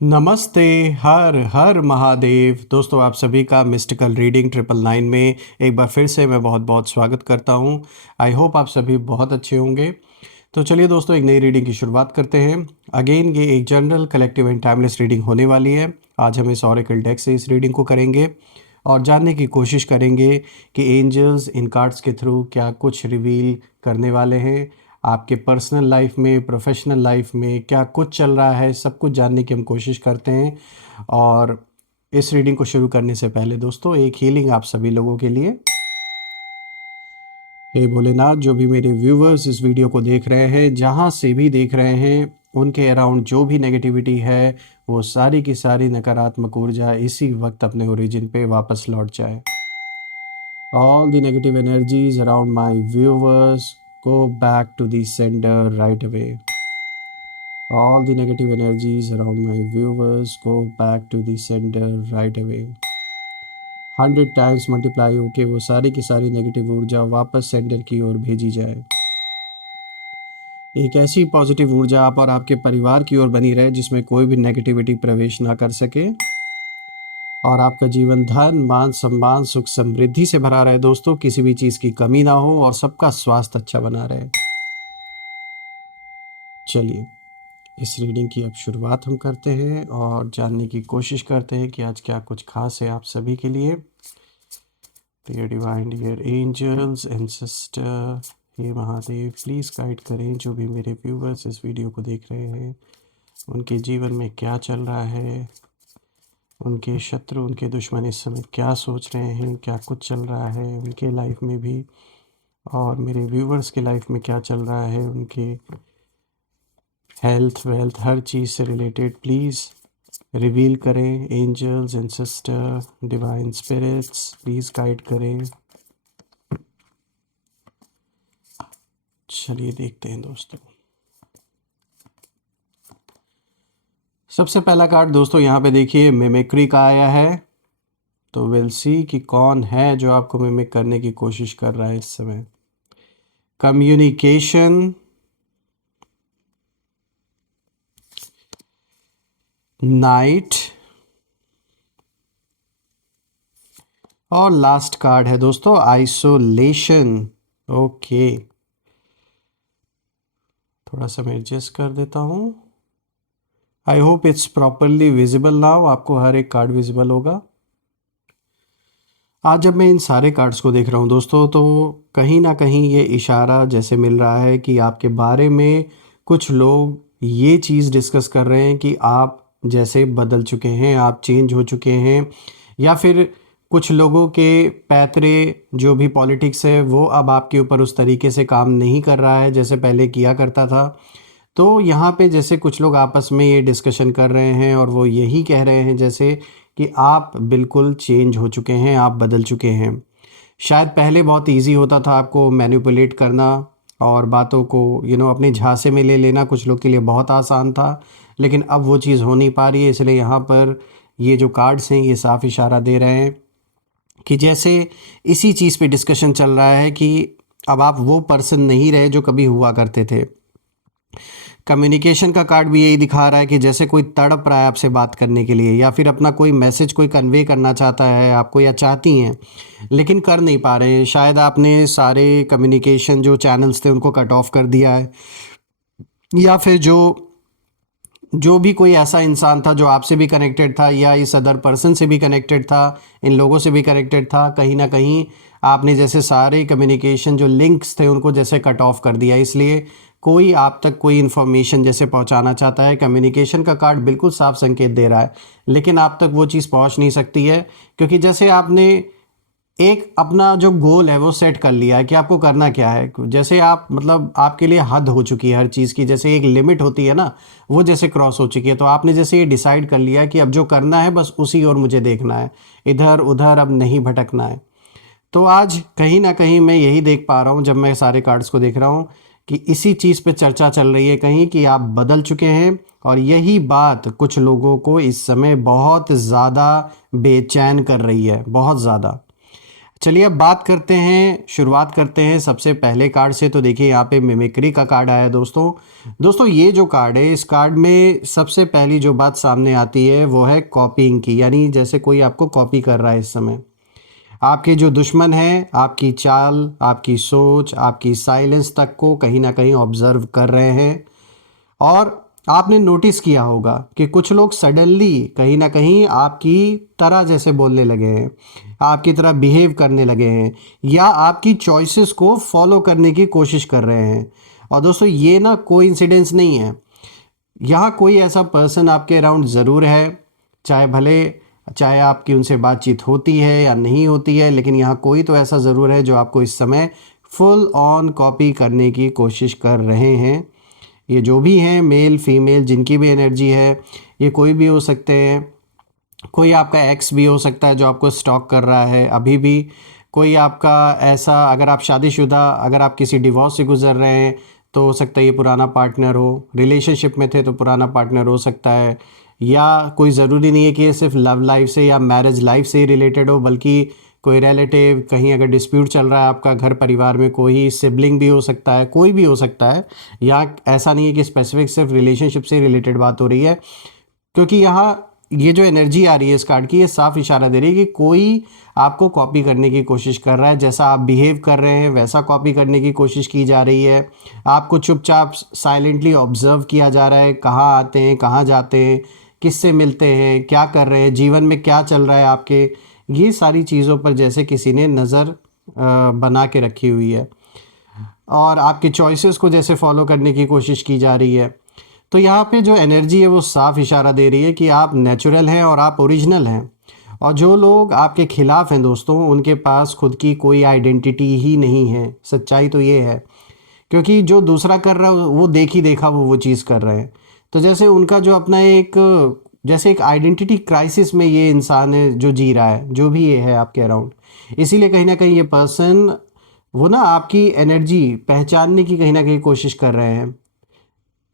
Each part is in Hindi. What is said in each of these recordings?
नमस्ते। हर हर महादेव दोस्तों, आप सभी का मिस्टिकल रीडिंग 999 में एक बार फिर से मैं बहुत बहुत स्वागत करता हूं। आई होप आप सभी बहुत अच्छे होंगे। तो चलिए दोस्तों, एक नई रीडिंग की शुरुआत करते हैं। अगेन ये एक general collective and timeless reading होने वाली है। आज हम इस ऑरेकल डेक से इस रीडिंग को करेंगे और जानने की कोशिश करेंगे कि एंजल्स इन कार्ड्स के थ्रू क्या कुछ रिवील करने वाले हैं। आपके पर्सनल लाइफ में, प्रोफेशनल लाइफ में क्या कुछ चल रहा है, सब कुछ जानने की हम कोशिश करते हैं। और इस रीडिंग को शुरू करने से पहले दोस्तों, एक हीलिंग आप सभी लोगों के लिए। हे भोलेनाथ, जो भी मेरे व्यूवर्स इस वीडियो को देख रहे हैं, जहाँ से भी देख रहे हैं, उनके अराउंड जो भी नेगेटिविटी है, वो सारी की सारी नकारात्मक ऊर्जा इसी वक्त अपने ओरिजिन पे वापस लौट जाए। All the negative energies around my viewers go back to the sender right away. All the negative energies around my viewers go back to the sender right away. 100 times multiply होके वो सारी की सारी नेगेटिव ऊर्जा वापस सेंडर की ओर भेजी जाए। एक ऐसी पॉजिटिव ऊर्जा आप और आपके परिवार की ओर बनी रहे जिसमें कोई भी नेगेटिविटी प्रवेश ना कर सके और आपका जीवन धन, मान, सम्मान, सुख, समृद्धि से भरा रहे दोस्तों। किसी भी चीज़ की कमी ना हो और सबका स्वास्थ्य अच्छा बना रहे। चलिए, इस रीडिंग की अब शुरुआत हम करते हैं और जानने की कोशिश करते हैं कि आज क्या कुछ खास है आप सभी के लिए। Dear divine, dear angels and sister, हे महादेव, प्लीज़ गाइड करें जो भी मेरे व्यूवर्स इस वीडियो को देख रहे हैं, उनके जीवन में क्या चल रहा है, उनके शत्रु, उनके दुश्मन इस समय क्या सोच रहे हैं, क्या कुछ चल रहा है उनके लाइफ में भी, और मेरे व्यूवर्स के लाइफ में क्या चल रहा है, उनके हेल्थ, वेल्थ, हर चीज़ से रिलेटेड प्लीज़ रिवील करें। Angels and sister, divine spirits, please guide करें। चलिए देखते हैं दोस्तों। सबसे पहला कार्ड दोस्तों यहाँ पे देखिए, मिमिक्री का आया है। तो विल सी कि कौन है जो आपको मिमिक करने की कोशिश कर रहा है इस समय। कम्युनिकेशन, नाइट और लास्ट कार्ड है दोस्तों, आइसोलेशन। ओके, थोड़ा सा मैं एडजस्ट कर देता हूँ। I hope it's properly visible now. आपको हर एक कार्ड विजिबल होगा। आज जब मैं इन सारे कार्ड्स को देख रहा हूँ दोस्तों, तो कहीं ना कहीं ये इशारा जैसे मिल रहा है कि आपके बारे में कुछ लोग ये चीज़ डिस्कस कर रहे हैं कि आप जैसे बदल चुके हैं, आप चेंज हो चुके हैं, या फिर कुछ लोगों के पैतरे जो भी पॉलिटिक्स है वो अब आपके ऊपर उस तरीके से काम नहीं कर रहा है जैसे पहले किया करता था। तो यहाँ पे जैसे कुछ लोग आपस में ये डिस्कशन कर रहे हैं और वो यही कह रहे हैं जैसे कि आप बिल्कुल चेंज हो चुके हैं, आप बदल चुके हैं। शायद पहले बहुत इजी होता था आपको मैनिपुलेट करना और बातों को अपने झांसे में ले लेना, कुछ लोग के लिए बहुत आसान था, लेकिन अब वो चीज़ हो नहीं पा रही है। इसलिए यहाँ पर ये जो कार्ड्स हैं ये साफ इशारा दे रहे हैं कि जैसे इसी चीज़ पे डिस्कशन चल रहा है कि अब आप वो पर्सन नहीं रहे जो कभी हुआ करते थे। कम्युनिकेशन का कार्ड भी यही दिखा रहा है कि जैसे कोई तड़प रहा है आपसे बात करने के लिए, या फिर अपना कोई मैसेज कोई कन्वे करना चाहता है आपको या चाहती हैं, लेकिन कर नहीं पा रहे हैं। शायद आपने सारे कम्युनिकेशन जो चैनल्स थे उनको कट ऑफ कर दिया है, या फिर जो जो भी कोई ऐसा इंसान था जो आपसे भी कनेक्टेड था या इस अदर पर्सन से भी कनेक्टेड था, इन लोगों से भी कनेक्टेड था, कहीं ना कहीं आपने जैसे सारे कम्युनिकेशन जो लिंक्स थे उनको जैसे कट ऑफ कर दिया। इसलिए कोई आप तक कोई इन्फॉर्मेशन जैसे पहुंचाना चाहता है, कम्युनिकेशन का कार्ड बिल्कुल साफ संकेत दे रहा है, लेकिन आप तक वो चीज़ पहुंच नहीं सकती है, क्योंकि जैसे आपने एक अपना जो गोल है वो सेट कर लिया है कि आपको करना क्या है। जैसे आप मतलब आपके लिए हद हो चुकी है हर चीज़ की, जैसे एक लिमिट होती है ना, वो जैसे क्रॉस हो चुकी है। तो आपने जैसे ये डिसाइड कर लिया है कि अब जो करना है बस उसी ओर मुझे देखना है, इधर उधर अब नहीं भटकना है। तो आज कहीं ना कहीं मैं यही देख पा रहा हूँ जब मैं सारे कार्ड्स को देख रहा हूँ कि इसी चीज़ पे चर्चा चल रही है कहीं कि आप बदल चुके हैं, और यही बात कुछ लोगों को इस समय बहुत ज़्यादा बेचैन कर रही है, बहुत ज़्यादा। चलिए अब बात करते हैं, शुरुआत करते हैं सबसे पहले कार्ड से। तो देखिए यहाँ पे मिमिक्री का कार्ड आया है दोस्तों। दोस्तों ये जो कार्ड है, इस कार्ड में सबसे पहली जो बात सामने आती है वो है कॉपीइंग की, यानी जैसे कोई आपको कॉपी कर रहा है इस समय। आपके जो दुश्मन हैं आपकी चाल, आपकी सोच, आपकी साइलेंस तक को कहीं ना कहीं ऑब्जर्व कर रहे हैं। और आपने नोटिस किया होगा कि कुछ लोग सडनली कहीं ना कहीं आपकी तरह जैसे बोलने लगे हैं, आपकी तरह बिहेव करने लगे हैं, या आपकी चॉइसेस को फॉलो करने की कोशिश कर रहे हैं। और दोस्तों ये ना कोइंसिडेंस नहीं है, यहाँ कोई ऐसा पर्सन आपके अराउंड ज़रूर है, चाहे आपकी उनसे बातचीत होती है या नहीं होती है, लेकिन यहाँ कोई तो ऐसा ज़रूर है जो आपको इस समय फुल ऑन कॉपी करने की कोशिश कर रहे हैं। ये जो भी हैं, मेल फीमेल जिनकी भी एनर्जी है, ये कोई भी हो सकते हैं। कोई आपका एक्स भी हो सकता है जो आपको स्टॉक कर रहा है अभी भी। कोई आपका ऐसा, अगर आप शादीशुदा, अगर आप किसी डिवोर्स से गुजर रहे हैं तो हो सकता है ये पुराना पार्टनर हो। रिलेशनशिप में थे तो पुराना पार्टनर हो सकता है। या कोई ज़रूरी नहीं है कि ये सिर्फ लव लाइफ से या मैरिज लाइफ से ही रिलेटेड हो, बल्कि कोई रिलेटिव, कहीं अगर डिस्प्यूट चल रहा है आपका घर परिवार में, कोई सिबलिंग भी हो सकता है, कोई भी हो सकता है। या ऐसा नहीं है कि स्पेसिफिक सिर्फ रिलेशनशिप से रिलेटेड बात हो रही है, क्योंकि यहाँ ये जो एनर्जी आ रही है इस कार्ड की, ये साफ इशारा दे रही है कि कोई आपको कॉपी करने की कोशिश कर रहा है। जैसा आप बिहेव कर रहे हैं वैसा कॉपी करने की कोशिश की जा रही है। आपको चुपचाप साइलेंटली ऑब्जर्व किया जा रहा है, कहाँ आते हैं, कहाँ जाते हैं, किससे मिलते हैं, क्या कर रहे हैं, जीवन में क्या चल रहा है आपके, ये सारी चीज़ों पर जैसे किसी ने नज़र बना के रखी हुई है। और आपके चॉइसेस को जैसे फॉलो करने की कोशिश की जा रही है। तो यहाँ पे जो एनर्जी है वो साफ इशारा दे रही है कि आप नेचुरल हैं और आप ओरिजिनल हैं। और जो लोग आपके खिलाफ हैं दोस्तों, उनके पास खुद की कोई आइडेंटिटी ही नहीं है। सच्चाई तो ये है, क्योंकि जो दूसरा कर रहा है वो देख ही देखा वो चीज़ कर रहे हैं। तो जैसे उनका जो अपना एक, जैसे एक आइडेंटिटी क्राइसिस में ये इंसान है जो जी रहा है, जो भी ये है आपके अराउंड। इसीलिए कहीं ना कहीं ये पर्सन वो ना आपकी एनर्जी पहचानने की कहीं ना कहीं कोशिश कर रहे हैं।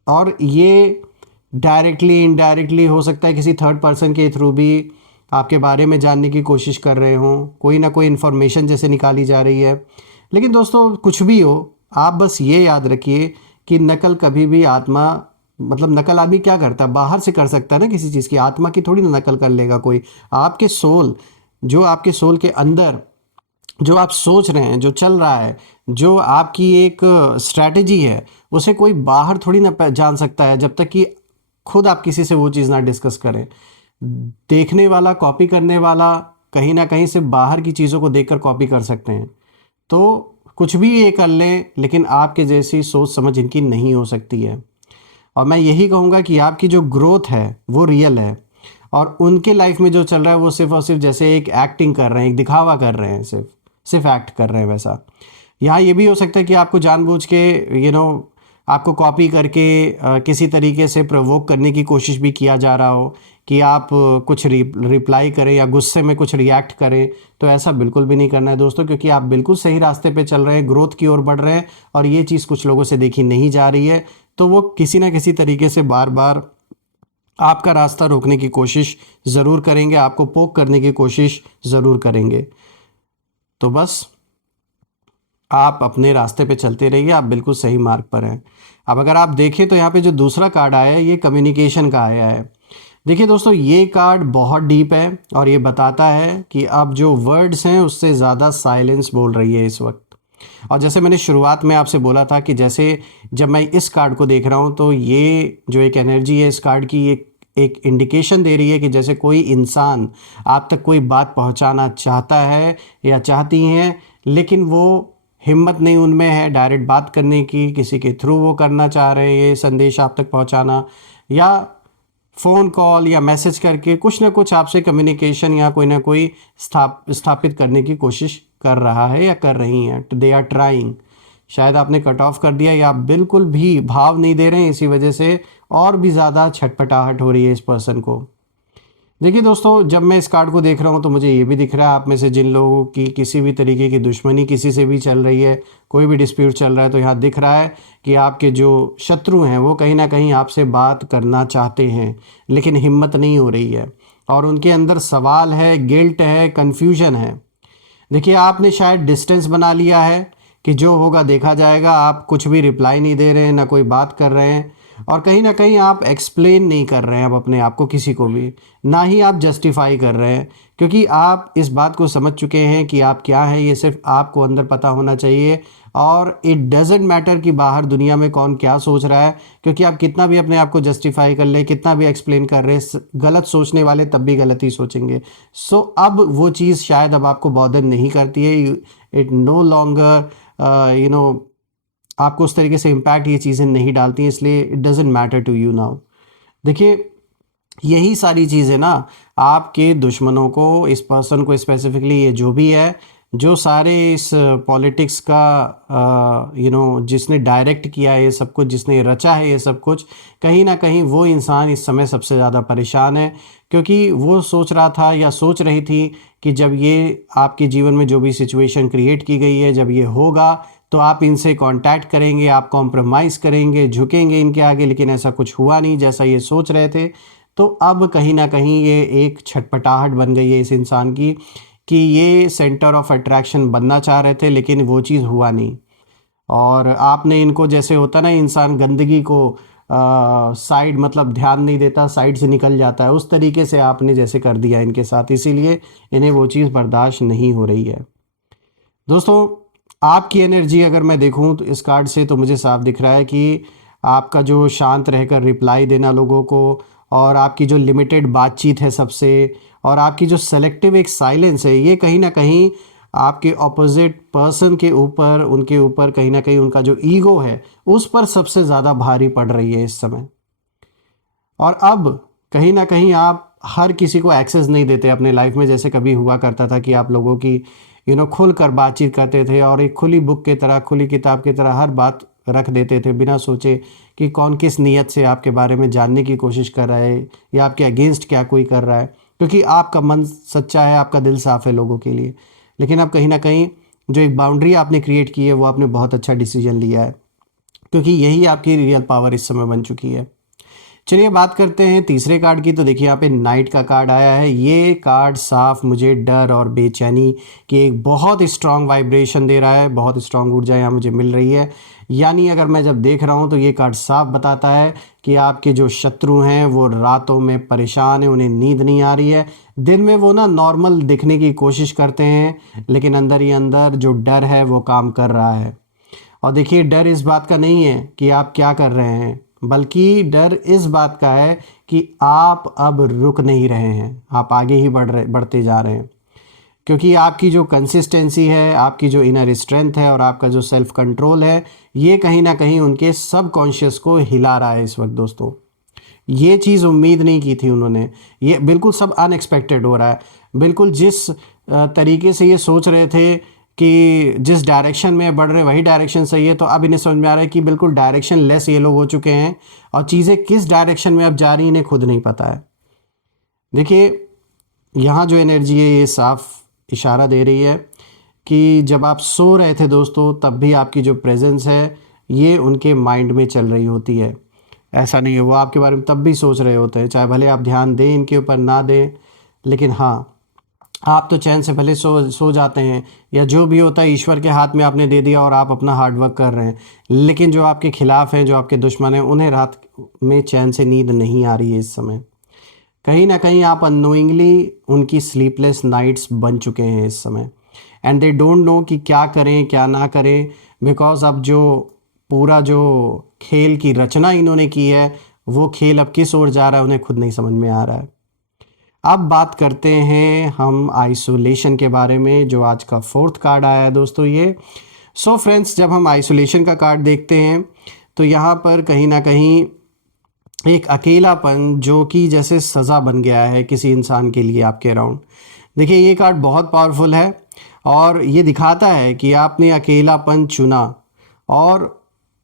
और ये डायरेक्टली इनडायरेक्टली हो सकता है किसी थर्ड पर्सन के थ्रू भी आपके बारे में जानने की कोशिश कर रहे हों, कोई ना कोई इन्फॉर्मेशन जैसे निकाली जा रही है। लेकिन दोस्तों कुछ भी हो, आप बस ये याद रखिए कि नकल कभी भी आत्मा, मतलब नकल आदमी क्या करता है, बाहर से कर सकता है ना किसी चीज़ की, आत्मा की थोड़ी ना नकल कर लेगा कोई। आपके सोल, जो आपके सोल के अंदर जो आप सोच रहे हैं, जो चल रहा है, जो आपकी एक स्ट्रैटेजी है, उसे कोई बाहर थोड़ी ना जान सकता है जब तक कि खुद आप किसी से वो चीज़ ना डिस्कस करें। देखने वाला, कॉपी करने वाला कहीं ना कहीं से बाहर की चीज़ों को देखकर कॉपी कर सकते हैं। तो कुछ भी ये कर लें, लेकिन आपके जैसी सोच समझ इनकी नहीं हो सकती है। और मैं यही कहूँगा कि आपकी जो ग्रोथ है वो रियल है, और उनके लाइफ में जो चल रहा है वो सिर्फ और सिर्फ जैसे एक एक्टिंग कर रहे हैं, एक दिखावा कर रहे हैं, सिर्फ सिर्फ एक्ट कर रहे हैं वैसा। यहाँ ये भी हो सकता है कि आपको जानबूझ के आपको कॉपी करके किसी तरीके से प्रोवोक करने की कोशिश भी किया जा रहा हो कि आप कुछ रिप्लाई करें या गुस्से में कुछ रिएक्ट करें। तो ऐसा बिल्कुल भी नहीं करना है दोस्तों, क्योंकि आप बिल्कुल सही रास्ते पे चल रहे हैं, ग्रोथ की ओर बढ़ रहे हैं, और ये चीज़ कुछ लोगों से देखी नहीं जा रही है। तो वो किसी ना किसी तरीके से बार बार आपका रास्ता रोकने की कोशिश ज़रूर करेंगे, आपको पोक करने की कोशिश ज़रूर करेंगे। तो बस आप अपने रास्ते पे चलते रहिए, आप बिल्कुल सही मार्ग पर हैं। अब अगर आप देखें तो यहाँ पे जो दूसरा कार्ड आया है ये कम्युनिकेशन का आया है। देखिए दोस्तों, ये कार्ड बहुत डीप है और ये बताता है कि अब जो वर्ड्स हैं उससे ज़्यादा साइलेंस बोल रही है इस वक्त। और जैसे मैंने शुरुआत में आपसे बोला था कि जैसे जब मैं इस कार्ड को देख रहा हूँ तो ये जो एक एनर्जी है इस कार्ड की, एक इंडिकेशन दे रही है कि जैसे कोई इंसान आप तक कोई बात पहुँचाना चाहता है या चाहती हैं, लेकिन वो हिम्मत नहीं उनमें है डायरेक्ट बात करने की, किसी के थ्रू वो करना चाह रहे हैं ये संदेश आप तक पहुंचाना, या फ़ोन कॉल या मैसेज करके कुछ ना कुछ आपसे कम्युनिकेशन या कोई ना कोई स्थापित करने की कोशिश कर रहा है या कर रही हैं। They are trying. शायद आपने कट ऑफ कर दिया या आप बिल्कुल भी भाव नहीं दे रहे हैं, इसी वजह से और भी ज़्यादा छटपटाहट हो रही है इस पर्सन को। देखिए दोस्तों, जब मैं इस कार्ड को देख रहा हूँ तो मुझे ये भी दिख रहा है आप में से जिन लोगों की किसी भी तरीके की दुश्मनी किसी से भी चल रही है, कोई भी डिस्प्यूट चल रहा है, तो यहाँ दिख रहा है कि आपके जो शत्रु हैं वो कहीं ना कहीं आपसे बात करना चाहते हैं, लेकिन हिम्मत नहीं हो रही है, और उनके अंदर सवाल है, गिल्ट है, कन्फ्यूजन है। देखिए आपने शायद डिस्टेंस बना लिया है कि जो होगा देखा जाएगा, आप कुछ भी रिप्लाई नहीं दे रहे हैं, ना कोई बात कर रहे हैं, और कहीं ना कहीं आप एक्सप्लेन नहीं कर रहे हैं अब अपने आप को किसी को भी, ना ही आप जस्टिफाई कर रहे हैं, क्योंकि आप इस बात को समझ चुके हैं कि आप क्या हैं, ये सिर्फ आपको अंदर पता होना चाहिए। और इट डजेंट मैटर कि बाहर दुनिया में कौन क्या सोच रहा है, क्योंकि आप कितना भी अपने आप को जस्टिफाई कर ले, कितना भी एक्सप्लेन कर रहे हैं, गलत सोचने वाले तब भी गलत ही सोचेंगे। सो अब वो चीज़ शायद अब आपको बॉदर नहीं करती है, it no longer you know आपको उस तरीके से इम्पैक्ट ये चीज़ें नहीं डालती हैं, इसलिए it doesn't matter to you now. देखिए यही सारी चीज़ें ना आपके दुश्मनों को, इस पर्सन को स्पेसिफिकली, ये जो भी है, जो सारे इस पॉलिटिक्स का जिसने डायरेक्ट किया है ये सब कुछ, जिसने रचा है ये सब कुछ, कहीं ना कहीं वो इंसान इस समय सबसे ज़्यादा परेशान है, क्योंकि वो सोच रहा था या सोच रही थी कि जब ये आपके जीवन में जो भी सिचुएशन क्रिएट की गई है, जब ये होगा तो आप इनसे कांटेक्ट करेंगे, आप कॉम्प्रोमाइज़ करेंगे, झुकेंगे इनके आगे, लेकिन ऐसा कुछ हुआ नहीं जैसा ये सोच रहे थे। तो अब कहीं न कहीं ये एक छटपटाहट बन गई है इस इंसान की, कि ये सेंटर ऑफ अट्रैक्शन बनना चाह रहे थे, लेकिन वो चीज़ हुआ नहीं। और आपने इनको, जैसे होता है ना इंसान गंदगी को साइड, मतलब ध्यान नहीं देता, साइड से निकल जाता है, उस तरीके से आपने जैसे कर दिया इनके साथ, इसीलिए इन्हें वो चीज़ बर्दाश्त नहीं हो रही है। दोस्तों आपकी एनर्जी अगर मैं देखूं तो इस कार्ड से तो मुझे साफ दिख रहा है कि आपका जो शांत रहकर रिप्लाई देना लोगों को, और आपकी जो लिमिटेड बातचीत है सबसे, और आपकी जो सेलेक्टिव एक साइलेंस है, ये कहीं ना कहीं आपके ऑपोजिट पर्सन के ऊपर, उनके ऊपर कहीं ना कहीं उनका जो ईगो है उस पर सबसे ज़्यादा भारी पड़ रही है इस समय। और अब कहीं ना कहीं आप हर किसी को एक्सेस नहीं देते अपने लाइफ में, जैसे कभी हुआ करता था कि आप लोगों की खुल कर बातचीत करते थे, और एक खुली बुक की तरह, खुली किताब की तरह हर बात रख देते थे, बिना सोचे कि कौन किस नीयत से आपके बारे में जानने की कोशिश कर रहा है, या आपके अगेंस्ट क्या कोई कर रहा है, क्योंकि आपका मन सच्चा है, आपका दिल साफ़ है लोगों के लिए। लेकिन अब कहीं ना कहीं जो एक बाउंड्री आपने क्रिएट की है, वो आपने बहुत अच्छा डिसीजन लिया है, क्योंकि यही आपकी रियल पावर इस समय बन चुकी है। चलिए बात करते हैं तीसरे कार्ड की। तो देखिए यहाँ पे नाइट का कार्ड आया है। ये कार्ड साफ मुझे डर और बेचैनी की एक बहुत स्ट्रांग वाइब्रेशन दे रहा है, बहुत स्ट्रांग ऊर्जा यहाँ मुझे मिल रही है। यानी अगर मैं जब देख रहा हूँ तो ये कार्ड साफ बताता है कि आपके जो शत्रु हैं वो रातों में परेशान हैं, उन्हें नींद नहीं आ रही है। दिन में वो ना नॉर्मल दिखने की कोशिश करते हैं, लेकिन अंदर ही अंदर जो डर है वो काम कर रहा है। और देखिए डर इस बात का नहीं है कि आप क्या कर रहे हैं, बल्कि डर इस बात का है कि आप अब रुक नहीं रहे हैं, आप आगे ही बढ़ते जा रहे हैं। क्योंकि आपकी जो कंसिस्टेंसी है, आपकी जो इनर स्ट्रेंथ है, और आपका जो सेल्फ कंट्रोल है, ये कहीं ना कहीं उनके सबकॉन्शियस को हिला रहा है इस वक्त। दोस्तों ये चीज़ उम्मीद नहीं की थी उन्होंने, ये बिल्कुल सब अनएक्सपेक्टेड हो रहा है। बिल्कुल जिस तरीके से ये सोच रहे थे कि जिस डायरेक्शन में बढ़ रहे वही डायरेक्शन सही है, तो अब इन्हें समझ में आ रहा है कि बिल्कुल डायरेक्शन लेस ये लोग हो चुके हैं, और चीज़ें किस डायरेक्शन में अब जा रही इन्हें खुद नहीं पता है। देखिए यहाँ जो एनर्जी है ये साफ इशारा दे रही है कि जब आप सो रहे थे दोस्तों, तब भी आपकी जो प्रेजेंस है ये उनके माइंड में चल रही होती है। ऐसा नहीं है, वो आपके बारे में तब भी सोच रहे होते हैं, चाहे भले आप ध्यान दें इनके ऊपर ना दें, लेकिन हाँ आप तो चैन से भले सो जाते हैं, या जो भी होता है ईश्वर के हाथ में आपने दे दिया और आप अपना हार्ड वर्क कर रहे हैं। लेकिन जो आपके खिलाफ हैं, जो आपके दुश्मन हैं, उन्हें रात में चैन से नींद नहीं आ रही है इस समय। कहीं ना कहीं आप अननोइंगली उनकी स्लीपलेस नाइट्स बन चुके हैं इस समय, एंड दे डोंट नो कि क्या करें क्या ना करें, बिकॉज अब जो पूरा जो खेल की रचना इन्होंने की है, वो खेल अब किस ओर जा रहा है उन्हें खुद नहीं समझ में आ रहा है। अब बात करते हैं हम आइसोलेशन के बारे में, जो आज का फोर्थ कार्ड आया है दोस्तों ये। सो फ्रेंड्स, जब हम आइसोलेशन का कार्ड देखते हैं तो यहाँ पर कहीं ना कहीं एक अकेलापन जो कि जैसे सज़ा बन गया है किसी इंसान के लिए आपके अराउंड। देखिए ये कार्ड बहुत पावरफुल है, और ये दिखाता है कि आपने अकेलापन चुना, और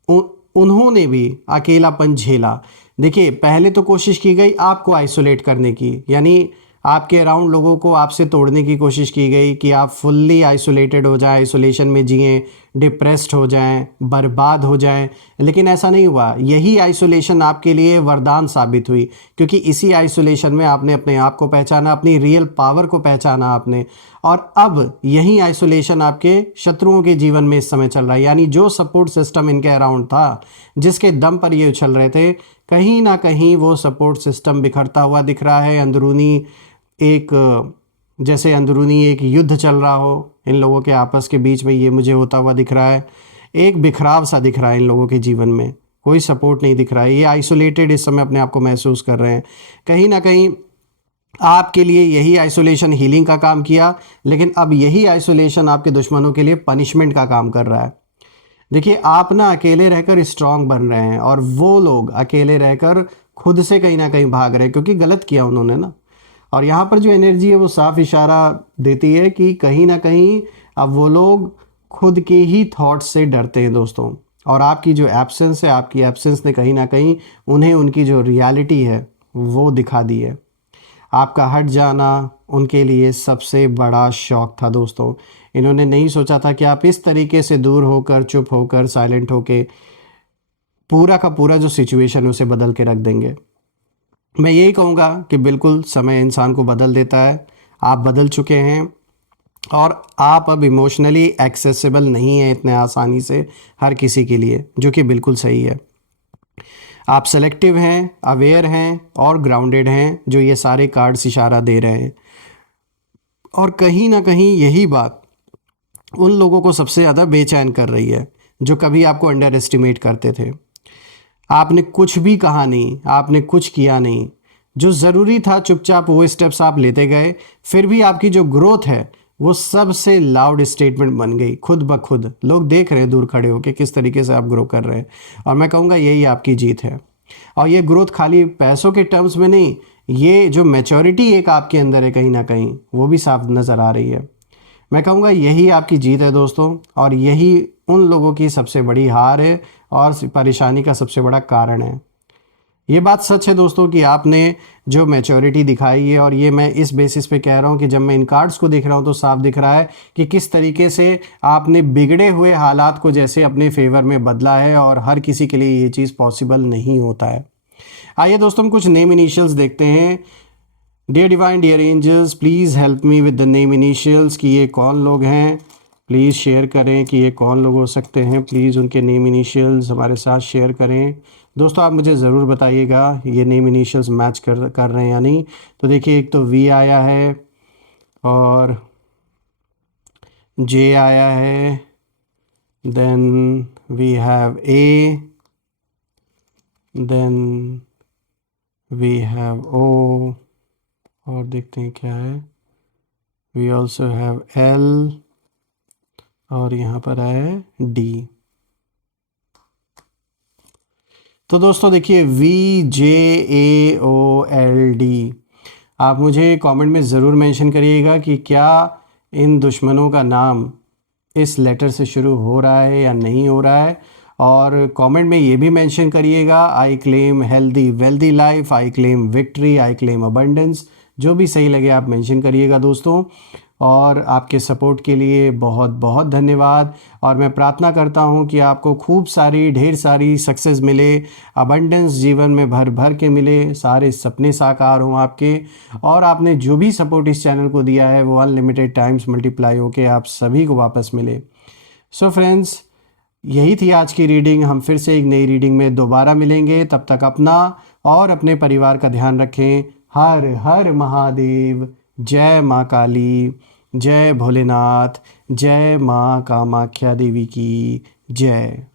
उन्होंने भी अकेलापन झेला। देखिए पहले तो कोशिश की गई आपको आइसोलेट करने की, यानी आपके अराउंड लोगों को आपसे तोड़ने की कोशिश की गई कि आप फुल्ली आइसोलेटेड हो जाएं, आइसोलेशन में जिएं, डिप्रेस्ड हो जाएं, बर्बाद हो जाएं। लेकिन ऐसा नहीं हुआ। यही आइसोलेशन आपके लिए वरदान साबित हुई, क्योंकि इसी आइसोलेशन में आपने अपने आप को पहचाना, अपनी रियल पावर को पहचाना आपने। और अब यही आइसोलेशन आपके शत्रुओं के जीवन में इस समय चल रहा है। यानी जो सपोर्ट सिस्टम इनके अराउंड था, जिसके दम पर ये उछल रहे थे, कहीं ना कहीं वो सपोर्ट सिस्टम बिखरता हुआ दिख रहा है। एक जैसे अंदरूनी एक युद्ध चल रहा हो इन लोगों के आपस के बीच में, ये मुझे होता हुआ दिख रहा है। एक बिखराव सा दिख रहा है इन लोगों के जीवन में, कोई सपोर्ट नहीं दिख रहा है। ये आइसोलेटेड इस समय अपने आप को महसूस कर रहे हैं। कहीं ना कहीं आपके लिए यही आइसोलेशन हीलिंग का काम किया, लेकिन अब यही आइसोलेशन आपके दुश्मनों के लिए पनिशमेंट का काम कर रहा है। देखिए, आप ना अकेले रहकर स्ट्रांग बन रहे हैं, और वो लोग अकेले रहकर खुद से कहीं ना कहीं भाग रहे हैं, क्योंकि गलत किया उन्होंने ना। और यहाँ पर जो एनर्जी है वो साफ इशारा देती है कि कहीं ना कहीं अब वो लोग खुद के ही थॉट्स से डरते हैं दोस्तों। और आपकी जो एब्सेंस है, आपकी एब्सेंस ने कहीं ना कहीं उन्हें उनकी जो रियलिटी है वो दिखा दी है। आपका हट जाना उनके लिए सबसे बड़ा शौक था दोस्तों। इन्होंने नहीं सोचा था कि आप इस तरीके से दूर होकर, चुप होकर, साइलेंट होकर पूरा का पूरा जो सिचुएशन उसे बदल के रख देंगे। मैं यही कहूँगा कि बिल्कुल समय इंसान को बदल देता है। आप बदल चुके हैं, और आप अब इमोशनली एक्सेसिबल नहीं है इतने आसानी से हर किसी के लिए, जो कि बिल्कुल सही है। आप सेलेक्टिव हैं, अवेयर हैं और ग्राउंडेड हैं, जो ये सारे कार्ड्स इशारा दे रहे हैं। और कहीं ना कहीं यही बात उन लोगों को सबसे ज़्यादा बेचैन कर रही है जो कभी आपको अंडर एस्टिमेट करते थे। आपने कुछ भी कहा नहीं, आपने कुछ किया नहीं, जो ज़रूरी था चुपचाप वो स्टेप्स आप लेते गए। फिर भी आपकी जो ग्रोथ है वो सबसे लाउड स्टेटमेंट बन गई, खुद ब खुद लोग देख रहे हैं दूर खड़े होकर किस तरीके से आप ग्रो कर रहे हैं। और मैं कहूँगा यही आपकी जीत है। और ये ग्रोथ खाली पैसों के टर्म्स में नहीं, ये जो मैच्योरिटी एक आपके अंदर है कहीं ना कहीं, वो भी साफ नज़र आ रही है। मैं कहूँगा यही आपकी जीत है दोस्तों, और यही उन लोगों की सबसे बड़ी हार है और परेशानी का सबसे बड़ा कारण है। ये बात सच है दोस्तों कि आपने जो मैच्योरिटी दिखाई है, और ये मैं इस बेसिस पे कह रहा हूँ कि जब मैं इन कार्ड्स को देख रहा हूँ तो साफ दिख रहा है कि किस तरीके से आपने बिगड़े हुए हालात को जैसे अपने फेवर में बदला है, और हर किसी के लिए ये चीज़ पॉसिबल नहीं होता है। आइए दोस्तों, हम कुछ नेम इनिशियल्स देखते हैं। Dear divine, dear angels, please help me with the name initials, कि ये कौन लोग हैं। प्लीज़ शेयर करें कि ये कौन लोग हो सकते हैं। प्लीज़ उनके नेम इनिशियल्स हमारे साथ शेयर करें। दोस्तों, आप मुझे ज़रूर बताइएगा ये नेम इनिशियल्स मैच कर रहे हैं या नहीं। तो देखिए, एक तो वी आया है, और जे आया है, then we have A, then we have O, और देखते हैं क्या है, वी ऑल्सो हैव एल, और यहाँ पर आया डी। तो दोस्तों देखिए, VJAOLD, आप मुझे कमेंट में ज़रूर मेंशन करिएगा कि क्या इन दुश्मनों का नाम इस लेटर से शुरू हो रहा है या नहीं हो रहा है। और कमेंट में ये भी मेंशन करिएगा, I claim healthy wealthy life, I claim victory, I claim abundance, जो भी सही लगे आप मेंशन करिएगा दोस्तों। और आपके सपोर्ट के लिए बहुत बहुत धन्यवाद। और मैं प्रार्थना करता हूं कि आपको खूब सारी, ढेर सारी सक्सेस मिले, अबंडेंस जीवन में भर भर के मिले, सारे सपने साकार हों आपके। और आपने जो भी सपोर्ट इस चैनल को दिया है वो अनलिमिटेड टाइम्स मल्टीप्लाई होके आप सभी को वापस मिले। सो फ्रेंड्स, यही थी आज की रीडिंग। हम फिर से एक नई रीडिंग में दोबारा मिलेंगे। तब तक अपना और अपने परिवार का ध्यान रखें। हर हर महादेव। जय माँ काली, जय भोलेनाथ, जय माँ कामाख्या देवी की जय।